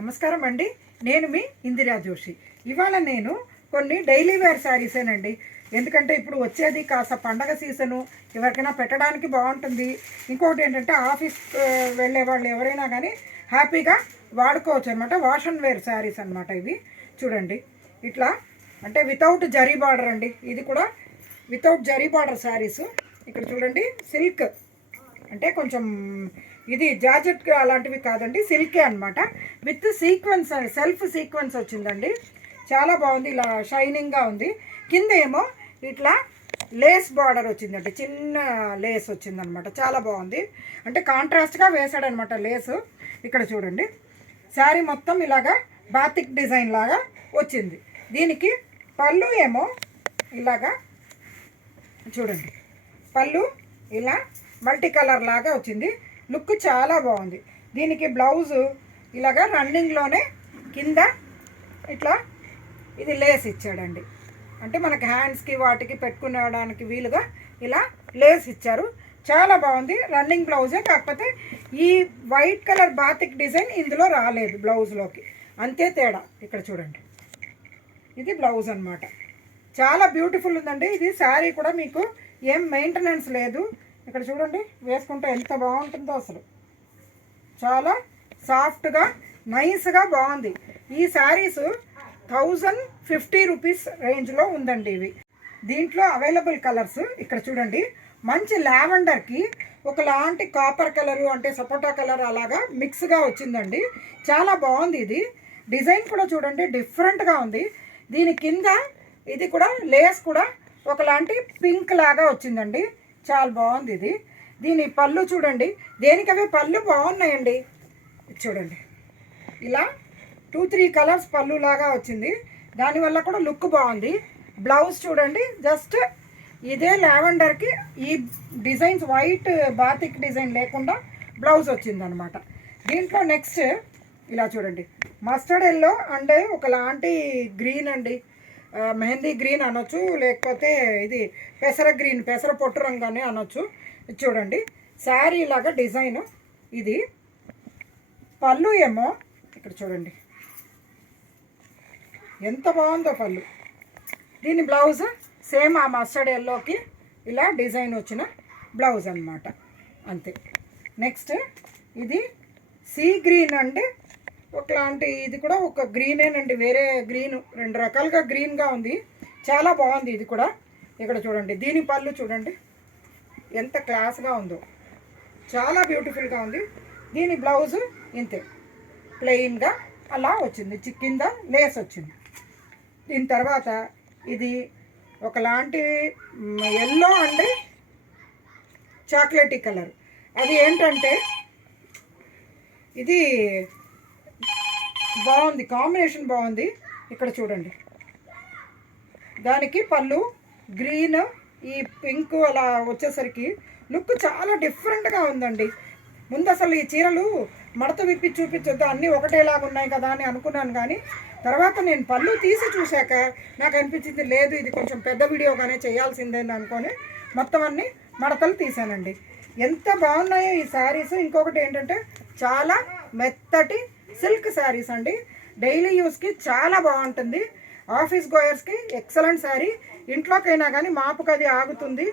నమస్కారం అండి. నేను మీ ఇందిరా జోషి. ఇవాళ నేను కొన్ని డైలీ వేర్ శారీసేనండి. ఎందుకంటే ఇప్పుడు వచ్చేది కాస్త పండగ సీజను, ఎవరికైనా పెట్టడానికి బాగుంటుంది. ఇంకొకటి ఏంటంటే ఆఫీస్ వెళ్ళే వాళ్ళు ఎవరైనా కానీ హ్యాపీగా వాడుకోవచ్చు అనమాట. వాష్ అండ్ వేర్ శారీస్ అనమాట ఇవి. చూడండి ఇట్లా అంటే వితౌట్ జరీ బార్డర్ అండి. ఇది కూడా వితౌట్ జరీ బార్డర్ శారీస్. ఇక్కడ చూడండి సిల్క్ అంటే కొంచెం ఇది జార్జెట్ అలాంటివి కాదండి, సిల్కే అనమాట. విత్ సీక్వెన్స్, సెల్ఫ్ సీక్వెన్స్ వచ్చిందండి. చాలా బాగుంది, ఇలా షైనింగ్గా ఉంది. కింద ఏమో ఇట్లా లేస్ బార్డర్ వచ్చిందండి, చిన్న లేస్ వచ్చిందనమాట. చాలా బాగుంది, అంటే కాంట్రాస్ట్గా వేసాడనమాట లేసు. ఇక్కడ చూడండి శారీ మొత్తం ఇలాగా బాతిక్ డిజైన్ లాగా వచ్చింది. దీనికి పళ్ళు ఏమో ఇలాగా చూడండి, పళ్ళు ఇలా మల్టీ కలర్ లాగా వచ్చింది. లుక్ చాలా బాగుంది. దీనికి బ్లౌజు ఇలాగా రన్నింగ్లోనే కింద ఇట్లా ఇది లేస్ ఇచ్చాడండి. అంటే మనకి హ్యాండ్స్కి వాటికి పెట్టుకునేడానికి వీలుగా ఇలా లేస్ ఇచ్చారు. చాలా బాగుంది. రన్నింగ్ బ్లౌజే, కాకపోతే ఈ వైట్ కలర్ బాతిక్ డిజైన్ ఇందులో రాలేదు బ్లౌజ్లోకి, అంతే తేడా. ఇక్కడ చూడండి ఇది బ్లౌజ్ అనమాట. చాలా బ్యూటిఫుల్ ఉందండి. ఇది శారీ కూడా మీకు ఏం మెయింటెనెన్స్ లేదు. ఇక్కడ చూడండి వేసుకుంటే ఎంత బాగుంటుందో అసలు. చాలా సాఫ్ట్గా నైస్గా బాగుంది. ఈ శారీస్ 1050 రూపీస్ రేంజ్లో ఉందండి ఇవి. దీంట్లో అవైలబుల్ కలర్స్ ఇక్కడ చూడండి. మంచి లావెండర్కి ఒకలాంటి కాపర్ కలరు, అంటే సపోటా కలర్ అలాగా మిక్స్గా వచ్చిందండి. చాలా బాగుంది. ఇది డిజైన్ కూడా చూడండి డిఫరెంట్గా ఉంది. దీని కింద ఇది కూడా లేస్ కూడా ఒకలాంటి పింక్ లాగా వచ్చిందండి. చాలా బాగుంది ఇది. దీని పళ్ళు చూడండి, దేనికవే పళ్ళు బాగున్నాయండి. చూడండి ఇలా 2-3 కలర్స్ పళ్ళు లాగా వచ్చింది. దానివల్ల కూడా లుక్ బాగుంది. బ్లౌజ్ చూడండి, జస్ట్ ఇదే లావెండర్కి ఈ డిజైన్స్ వైట్ బాతిక్ డిజైన్ లేకుండా బ్లౌజ్ వచ్చిందనమాట. దీంట్లో నెక్స్ట్ ఇలా చూడండి మస్టర్డ్ ఎల్లో అంటే ఒకలాంటి గ్రీన్ అండి, మెహందీ గ్రీన్ అనొచ్చు, లేకపోతే ఇది పెసర గ్రీన్, పెసర పొట్టు రంగు అని అనొచ్చు. చూడండి శారీ లాగా డిజైను. ఇది పళ్ళు ఏమో ఇక్కడ చూడండి ఎంత బాగుందో పళ్ళు. దీని బ్లౌజ్ సేమ్ ఆ మస్టర్డ్ ఎల్లోకి ఇలా డిజైన్ వచ్చిన బ్లౌజ్ అనమాట, అంతే. నెక్స్ట్ ఇది సీ గ్రీన్ అంటే ఒకలాంటి, ఇది కూడా ఒక గ్రీనేనండి, వేరే గ్రీను, 2 రకాలుగా గ్రీన్గా ఉంది. చాలా బాగుంది ఇది కూడా. ఇక్కడ చూడండి దీని పళ్ళు చూడండి ఎంత క్లాస్గా ఉందో, చాలా బ్యూటిఫుల్గా ఉంది. దీని బ్లౌజు ఇంతే ప్లెయిన్గా అలా వచ్చింది, కింద లేస్ వచ్చింది. దీని తర్వాత ఇది ఒకలాంటి ఎల్లో అండి, చాక్లెటీ కలర్. అది ఏంటంటే ఇది బాగుంది, కాంబినేషన్ బాగుంది. ఇక్కడ చూడండి దానికి పళ్ళు గ్రీన్, ఈ పింక్ అలా వచ్చేసరికి లుక్ చాలా డిఫరెంట్గా ఉందండి. ముందు అసలు ఈ చీరలు మడత విప్పి చూపించొద్దు, అన్నీ ఒకటేలాగా ఉన్నాయి కదా అని అనుకున్నాను. కానీ తర్వాత నేను పళ్ళు తీసి చూశాక నాకు అనిపించింది లేదు, ఇది కొంచెం పెద్ద వీడియోగానే చేయాల్సిందేని అనుకొని మొత్తం అన్నీ మడతలు తీసానండి. ఎంత బాగున్నాయో ఈ శారీస్. ఇంకొకటి ఏంటంటే చాలా మెత్తటి సిల్క్ శారీస్ అండి. డైలీ యూస్కి చాలా బాగుంటుంది. ఆఫీస్ గోయర్స్కి ఎక్సలెంట్ శారీ. ఇంట్లోకైనా కానీ మాపుకి అది ఆగుతుంది,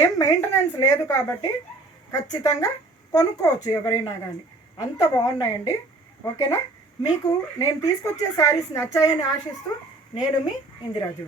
ఏం మెయింటెనెన్స్ లేదు. కాబట్టి ఖచ్చితంగా కొనుక్కోవచ్చు ఎవరైనా కానీ, అంత బాగున్నాయండి. ఓకేనా? మీకు నేను తీసుకొచ్చే శారీస్ నచ్చాయని ఆశిస్తూ నేను మీ ఇందిరాజు.